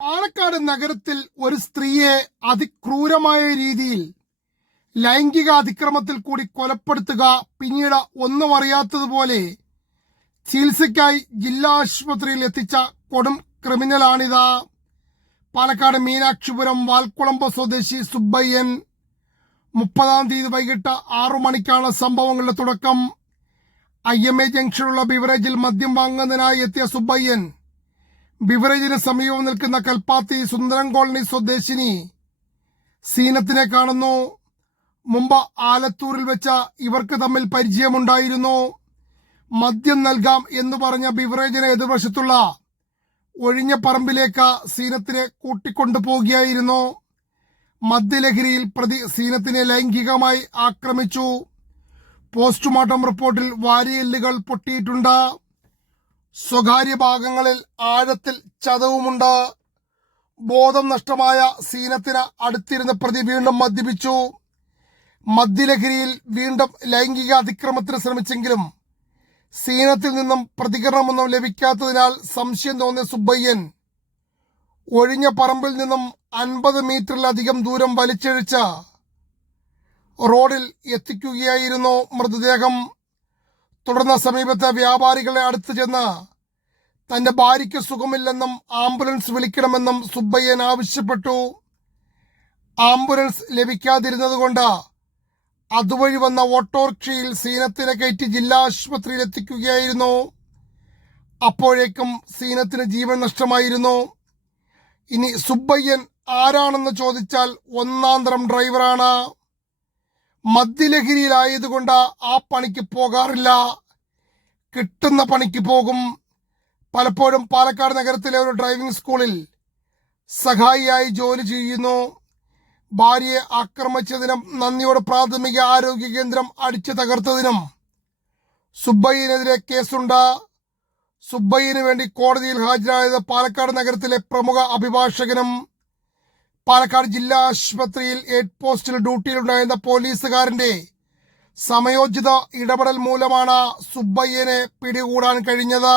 പാലക്കാട് നഗരത്തിൽ ഒരു സ്ത്രീയെ അതിക്രൂരമായ രീതിയിൽ ലൈംഗിക അതിക്രമത്തിൽ കൂടി കൊലപ്പെടുത്തുക പിന്നീട് ഒന്നും അറിയാത്തതുപോലെ ചികിത്സയ്ക്കായി ജില്ലാ ആശുപത്രിയിൽ എത്തിച്ച കൊടും ക്രിമിനലാണിത്. പാലക്കാട് മീനാക്ഷിപുരം വാൽക്കുളമ്പ സ്വദേശി സുബ്ബയ്യൻ മുപ്പതാം തീയതി വൈകിട്ട് ആറു മണിക്കാണ് സംഭവങ്ങളുടെ തുടക്കം. ഐ എം എ ജംഗ്ഷനിലുള്ള ബിവറേജിൽ മദ്യം വാങ്ങുന്നതിനായി എത്തിയ സുബ്ബയ്യൻ ബിവറേജിന് സമീപം നിൽക്കുന്ന കൽപ്പാത്തി സുന്ദരം കോളനി സ്വദേശിനി സീനത്തിനെ കാണുന്നു. മുമ്പ് ആലത്തൂരിൽ വെച്ച ഇവർക്ക് തമ്മിൽ പരിചയമുണ്ടായിരുന്നു. മദ്യം നൽകാം എന്ന് പറഞ്ഞ ബിവറേജിന് എതിർവശത്തുള്ള ഒഴിഞ്ഞ പറമ്പിലേക്ക് സീനത്തിനെ കൂട്ടിക്കൊണ്ടു പോകുകയായിരുന്നു മദ്യലഹരിയിൽ പ്രതി സീനത്തിനെ ലൈംഗികമായി ആക്രമിച്ചു. പോസ്റ്റ്മോർട്ടം റിപ്പോർട്ടിൽ വാരിയെല്ലുകൾ പൊട്ടിയിട്ടുണ്ട്. സ്വകാര്യ ഭാഗങ്ങളിൽ ആഴത്തിൽ ചതവുമുണ്ട്. ബോധം നഷ്ടമായ സീനത്തിന് അടുത്തിരുന്ന പ്രതി വീണ്ടും മദ്യപിച്ചു. മദ്യലഹരിയിൽ വീണ്ടും ലൈംഗിക അതിക്രമത്തിന് ശ്രമിച്ചെങ്കിലും സീനത്തിൽ നിന്നും പ്രതികരണമൊന്നും ലഭിക്കാത്തതിനാൽ സംശയം തോന്നിയ സുബ്ബയ്യൻ ഒഴിഞ്ഞ പറമ്പിൽ നിന്നും അൻപത് മീറ്ററിലധികം ദൂരം വലിച്ചെഴിച്ച റോഡിൽ എത്തിക്കുകയായിരുന്നു മൃതദേഹം. തുടർന്ന് സമീപത്തെ വ്യാപാരികളെ അടുത്ത് ചെന്ന് തന്റെ ഭാര്യയ്ക്ക് സുഖമില്ലെന്നും ആംബുലൻസ് വിളിക്കണമെന്നും സുബ്ബയ്യൻ ആവശ്യപ്പെട്ടു. ആംബുലൻസ് ലഭിക്കാതിരുന്നതുകൊണ്ട് അതുവഴി വന്ന ഓട്ടോറിക്ഷയിൽ സീനത്തിനെ കയറ്റി ജില്ലാ ആശുപത്രിയിൽ എത്തിക്കുകയായിരുന്നു. അപ്പോഴേക്കും സീനത്തിന് ജീവൻ നഷ്ടമായിരുന്നു. ഇനി സുബ്ബയ്യൻ ആരാണെന്ന് ചോദിച്ചാൽ ഒന്നാന്തരം ഡ്രൈവറാണ്. മദ്യലഹരിയിലായതുകൊണ്ട് ആ പണിക്ക് പോകാറില്ല. കിട്ടുന്ന പണിക്ക് പോകും. പലപ്പോഴും പാലക്കാട് നഗരത്തിലെ ഒരു ഡ്രൈവിംഗ് സ്കൂളിൽ സഹായിയായി ജോലി ചെയ്യുന്നു. ഭാര്യയെ ആക്രമിച്ചതിനും നന്ദിയോട് പ്രാഥമിക ആരോഗ്യ കേന്ദ്രം അടിച്ചു തകർത്തതിനും സുബ്ബയ്യനെതിരെ കേസുണ്ട്. സുബ്ബയ്യന് വേണ്ടി കോടതിയിൽ ഹാജരായത് പാലക്കാട് നഗരത്തിലെ പ്രമുഖ അഭിഭാഷകനും പാലക്കാട് ജില്ലാ ആശുപത്രിയിൽ എയ്ഡ് പോസ്റ്റിൽ ഡ്യൂട്ടിയിലുണ്ടായിരുന്ന പോലീസുകാരന്റെ സമയോചിത ഇടപെടൽ മൂലമാണ് സുബ്ബയ്യനെ പിടികൂടാൻ കഴിഞ്ഞത്.